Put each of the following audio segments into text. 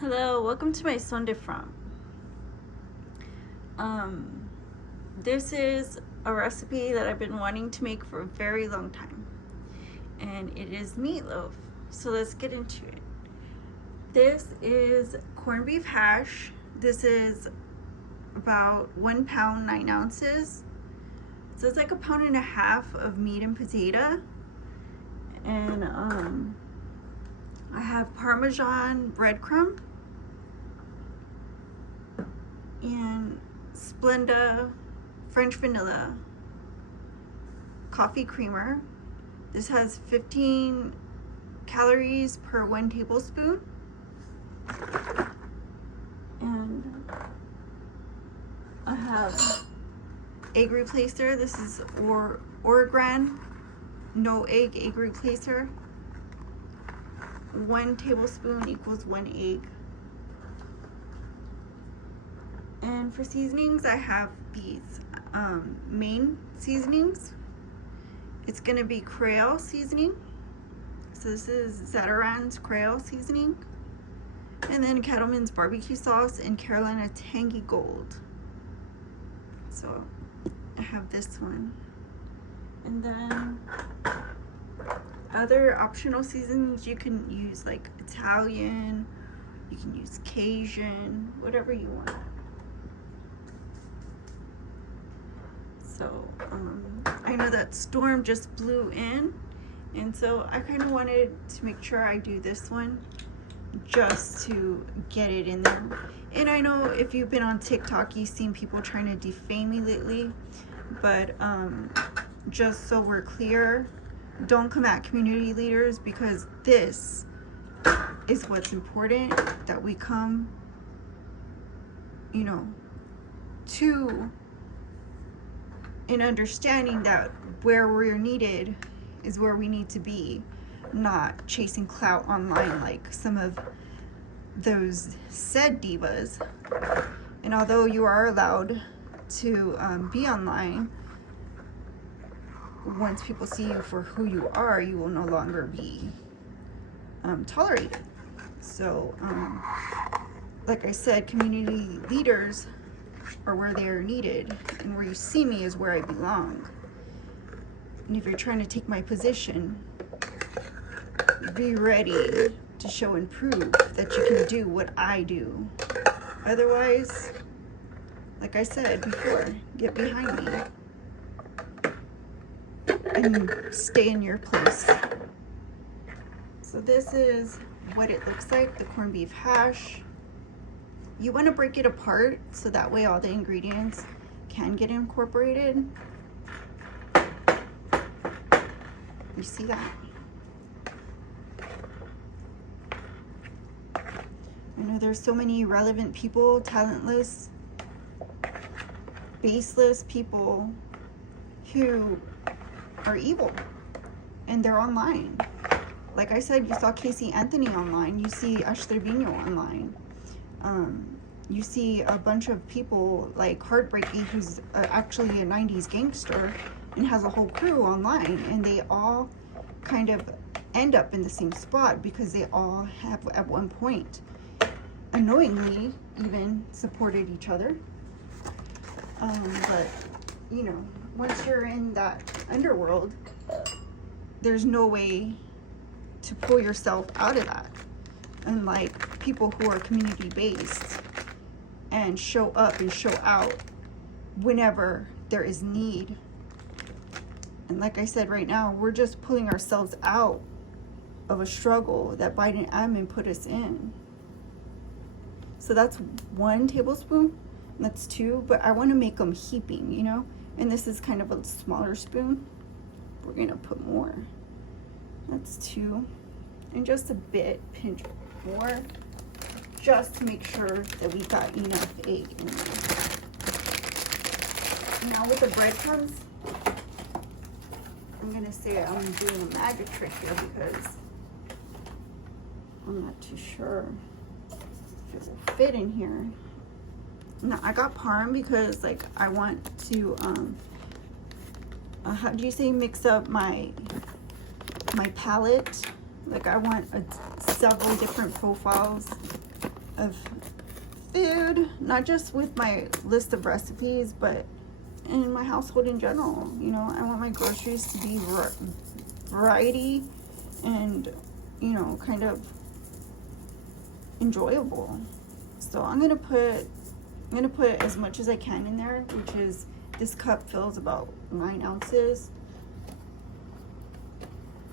Hello, welcome to my son de fram. This is a recipe that I've been wanting to make for a very long time, and it is meatloaf. So let's get into it. This is corned beef hash. This is about 1 pound 9 ounces. So it's like 1.5 pounds of meat and potato, and I have Parmesan breadcrumb and Splenda French vanilla coffee creamer. This has 15 calories per 1 tablespoon. And I have egg replacer. This is Oregran no egg replacer. 1 tablespoon equals 1 egg. And for seasonings, I have these main seasonings. It's gonna be Creole seasoning. So this is Zatarain's Creole seasoning. And then Cattleman's barbecue sauce and Carolina Tangy Gold. So I have this one. And then other optional seasonings, you can use like Italian, you can use Cajun, whatever you want. So I know that storm just blew in, and so I kind of wanted to make sure I do this one just to get it in there. And I know if you've been on TikTok, you've seen people trying to defame me lately, but just so we're clear, don't come at community leaders, because this is what's important, that we come, to an understanding that where we're needed is where we need to be, not chasing clout online like some of those said divas. And although you are allowed to be online, once people see you for who you are, you will no longer be tolerated. So like I said, community leaders are where they are needed, and where you see me is where I belong. And if you're trying to take my position, be ready to show and prove that you can do what I do. Otherwise, like I said before, get behind me and stay in your place. So this is what it looks like, the corned beef hash. You want to break it apart so that way all the ingredients can get incorporated. You see that? I know there's so many irrelevant people, talentless, baseless people who are evil, and they're online. Like I said, you saw Casey Anthony online, you see Ash Trevino online. You see a bunch of people like Heartbreaky, who's actually a 90s gangster and has a whole crew online, and they all kind of end up in the same spot because they all have at one point unknowingly even supported each other. But once you're in that underworld, there's no way to pull yourself out of that. Unlike people who are community based and show up and show out whenever there is need. And like I said, right now, we're just pulling ourselves out of a struggle that Biden admin put us in. So that's 1 tablespoon, that's 2, but I want to make them heaping, and this is kind of a smaller spoon. We're gonna put more. That's 2, and just a pinch more, just to make sure that we got enough egg in there. Now with the breadcrumbs, I'm gonna say I'm doing a magic trick here because I'm not too sure if it will fit in here. Now I got parm because like I want to how do you say, mix up my palette. Like I want several different profiles of food, not just with my list of recipes, but in my household in general. You know, I want my groceries to be variety and, you know, kind of enjoyable. So I'm gonna put as much as I can in there, which is, this cup fills about 9 ounces.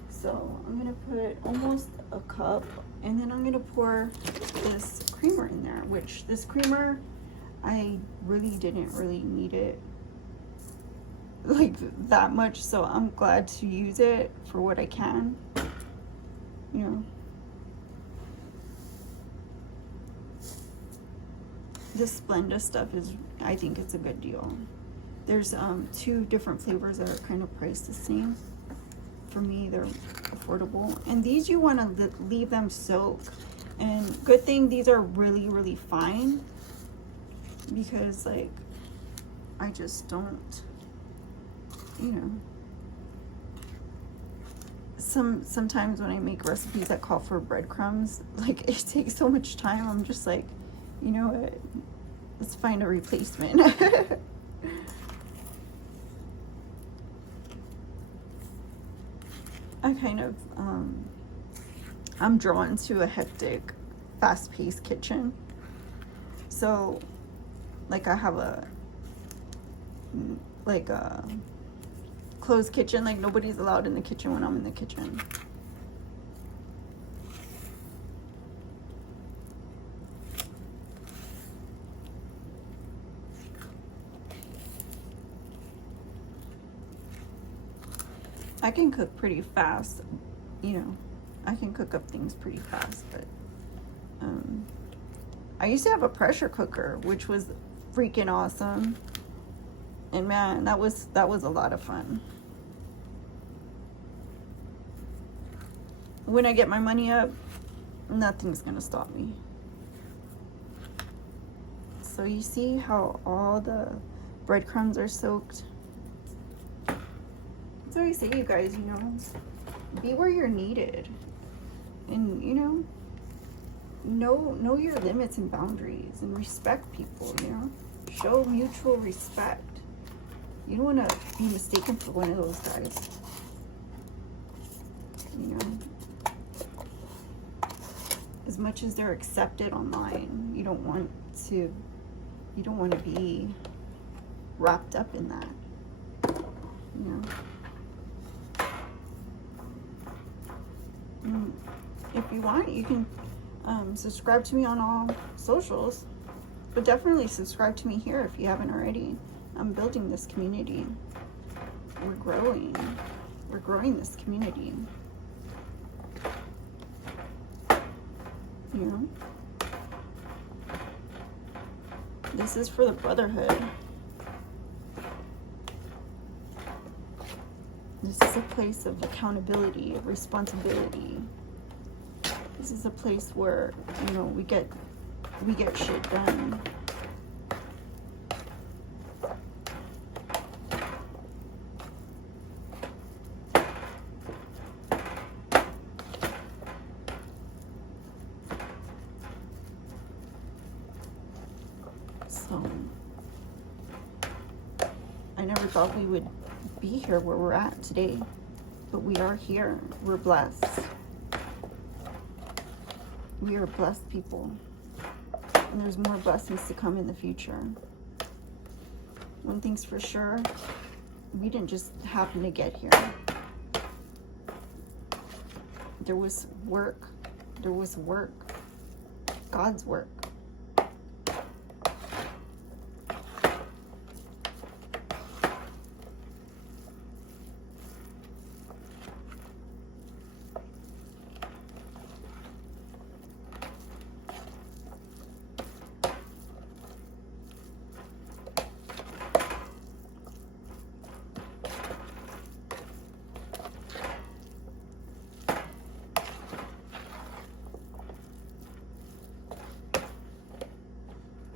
So I'm gonna put almost a cup, and then I'm gonna pour this creamer in there, which this creamer, I really didn't really need it like that much, so I'm glad to use it for what I can, you know. This Splenda stuff is, I think it's a good deal. There's 2 different flavors that are kind of priced the same. For me, they're affordable. And these, you want to leave them soak. And good thing these are really, really fine, because like, I just don't, you know. Sometimes when I make recipes that call for breadcrumbs, like, it takes so much time. I'm just like, you know what? Let's find a replacement. I kind of, I'm drawn to a hectic, fast-paced kitchen. So, like, I have a closed kitchen. Like, nobody's allowed in the kitchen when I'm in the kitchen. I can cook pretty fast, you know. I can cook up things pretty fast, but I used to have a pressure cooker, which was freaking awesome. And man, that was a lot of fun. When I get my money up, nothing's gonna stop me. So you see how all the breadcrumbs are soaked? That's what I say, you guys, you know, be where you're needed. And, you know your limits and boundaries, and respect people, you know. Show mutual respect. You don't want to be mistaken for one of those guys. You know, as much as they're accepted online, you don't want to be wrapped up in that, you know. If you want, you can subscribe to me on all socials, but definitely subscribe to me here if you haven't already. I'm building this community. We're growing this community, you know. This is for the brotherhood. This is a place of accountability, of responsibility. This is a place where, you know, we get shit done. So I never thought we would be here where we're at today, but we are here. We're blessed. We are blessed people, and there's more blessings to come in the future. One thing's for sure, we didn't just happen to get here. There was work. God's work.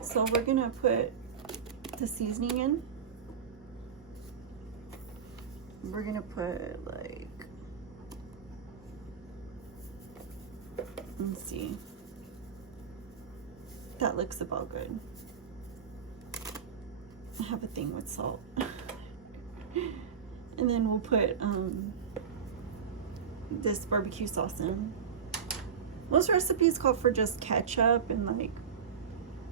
So we're gonna put the seasoning in. We're gonna put like, let's see, That looks about good. I have a thing with salt. And then we'll put this barbecue sauce in. Most recipes call for just ketchup and like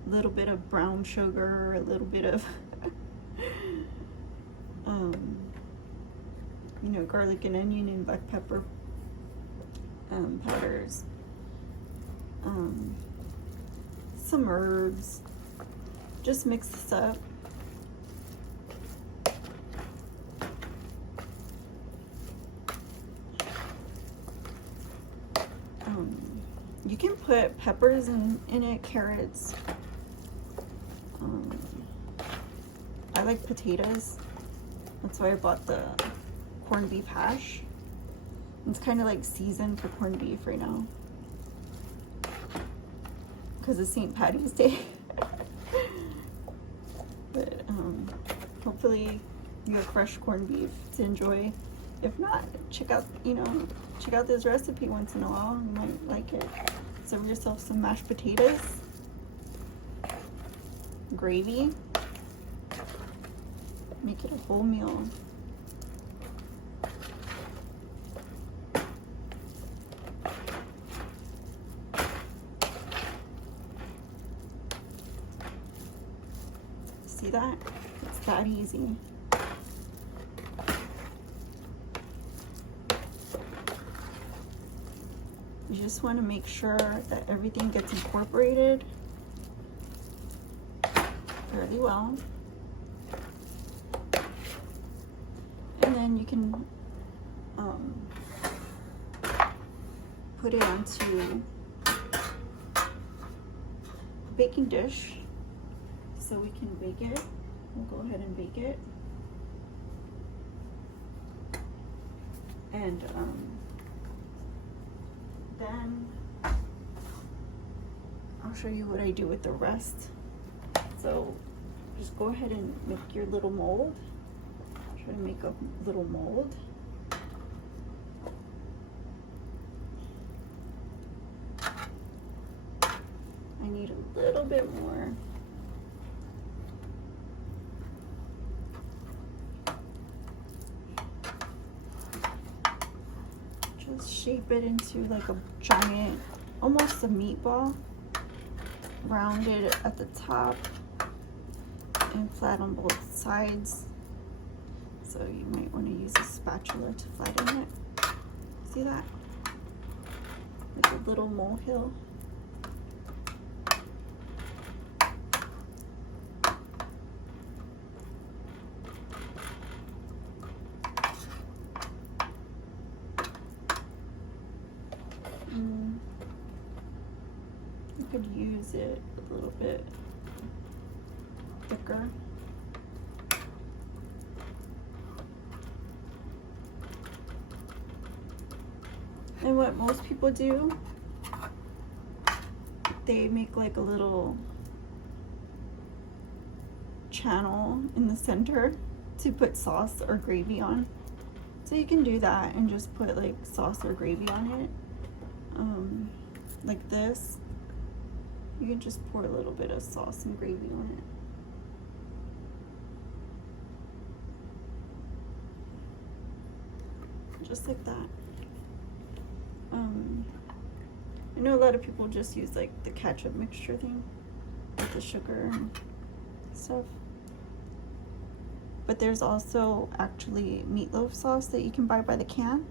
a little bit of brown sugar, a little bit of you know, garlic and onion and black pepper powders, some herbs. Just mix this up. You can put peppers in it, carrots. I like potatoes. That's why I bought the corned beef hash. It's kind of like seasoned for corned beef right now because of St. Patty's Day. But hopefully you have fresh corned beef to enjoy. If not, check out this recipe once in a while. You might like it. Serve yourself some mashed potatoes, gravy. Make it a whole meal. See that? It's that easy. You just want to make sure that everything gets incorporated fairly well. And then you can put it onto a baking dish so we can bake it. We'll go ahead and bake it. And then I'll show you what I do with the rest. So just go ahead and make your little mold. Try to make a little mold. I need a little bit more. Just shape it into like a giant, almost a meatball. Rounded at the top and flat on both sides. So you might want to use a spatula to flatten it. See that? Like a little molehill. You could use it a little bit thicker. And what most people do, they make like a little channel in the center to put sauce or gravy on. So you can do that and just put like sauce or gravy on it. Like this. You can just pour a little bit of sauce and gravy on it. Just like that. I know a lot of people just use like the ketchup mixture thing with the sugar and stuff. But there's also actually meatloaf sauce that you can buy by the can.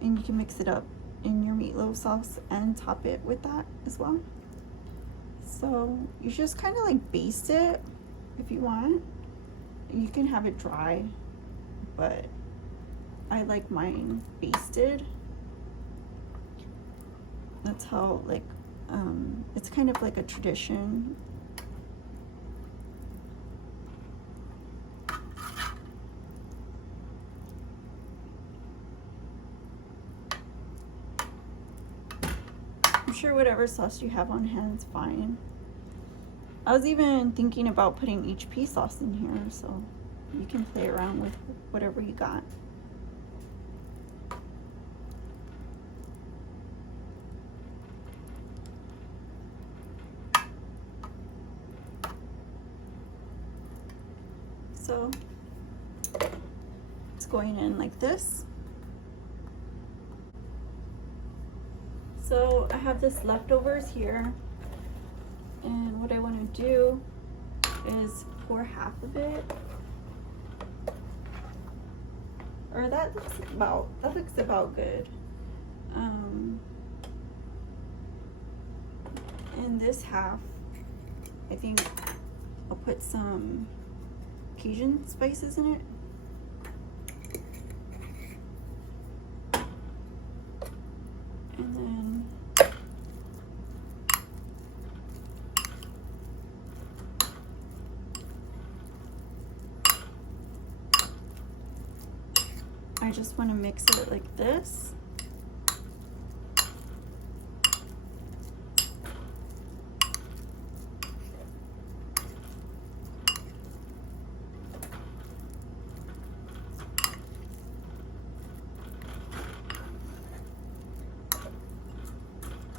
And you can mix it up in your meatloaf sauce and top it with that as well. So you just kind of like baste it if you want. You can have it dry, but I like mine basted. That's how, like, it's kind of like a tradition. I'm sure whatever sauce you have on hand is fine. I was even thinking about putting HP sauce in here, so you can play around with whatever you got. So it's going in like this. So I have this leftovers here, and what I want to do is pour half of it, or that looks about good. And this half, I think I'll put some Cajun spices in it. And then I just want to mix it like this.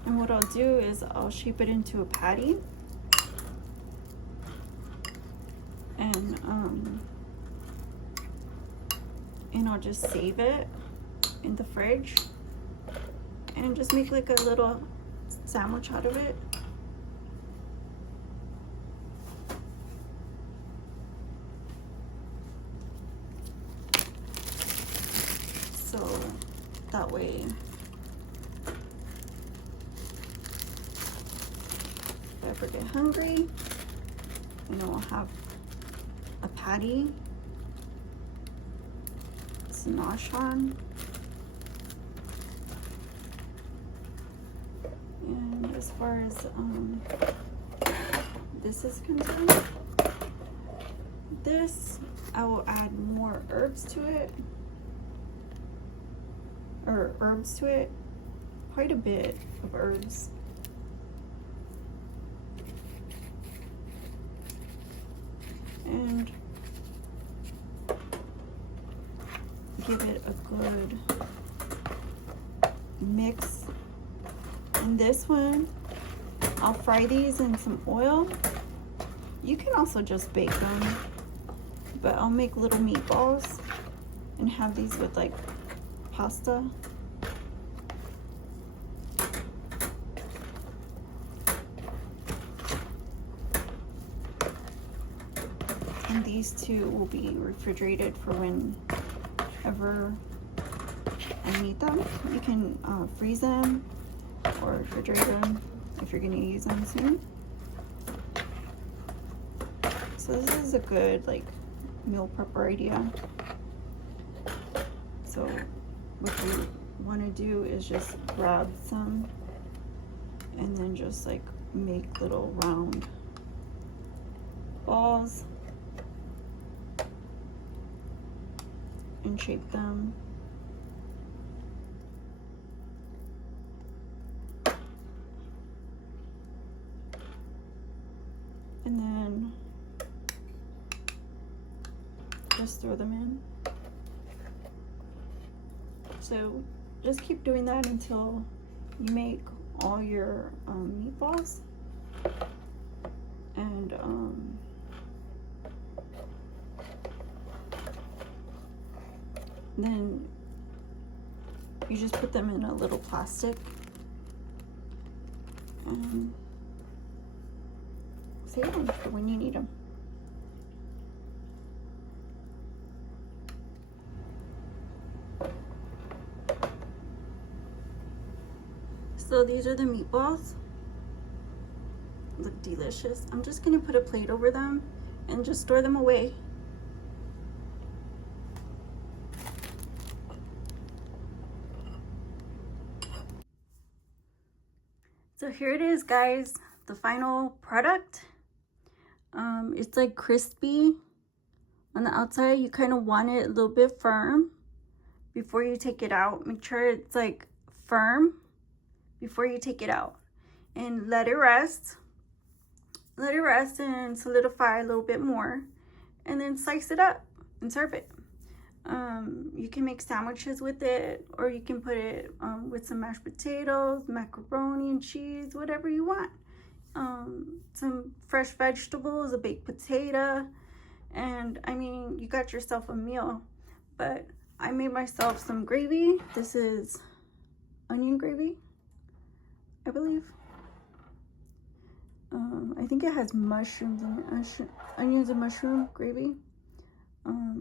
And what I'll do is I'll shape it into a patty, and I'll just save it in the fridge and just make like a little sandwich out of it. So that way if I ever get hungry, you know, I'll have a patty to nosh on. And as far as this is concerned, this I will add more herbs to it, quite a bit of herbs. And give it a good mix. And this one, I'll fry these in some oil. You can also just bake them, but I'll make little meatballs and have these with like pasta. And these two will be refrigerated for whenever I need them. You can freeze them or refrigerate them if you're going to use them soon. So this is a good like meal prepper idea. So what you want to do is just grab some and then just like make little round balls and shape them. And then just throw them in. So just keep doing that until you make all your meatballs. And then you just put them in a little plastic and save them for when you need them. So these are the meatballs. Look delicious. I'm just gonna put a plate over them and just store them away. So here it is, guys, the final product. It's like crispy on the outside. You kind of want it a little bit firm before you take it out. Make sure it's like firm before you take it out, and let it rest and solidify a little bit more, and then slice it up and serve it. You can make sandwiches with it, or you can put it with some mashed potatoes, macaroni and cheese, whatever you want. Some fresh vegetables, a baked potato, And I mean, you got yourself a meal. But I made myself some gravy. This is onion gravy, I believe. I think it has mushrooms in it, onions and mushroom gravy.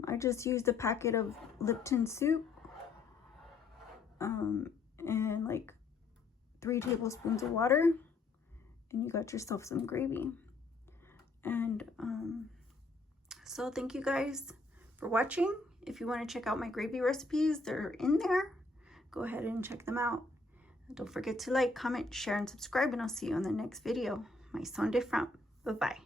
I just used a packet of Lipton soup and like 3 tablespoons of water, and you got yourself some gravy. And so thank you guys for watching. If you want to check out my gravy recipes, they're in there. Go ahead and check them out. Don't forget to like, comment, share, and subscribe, and I'll see you on the next video. My son de front. Bye-bye.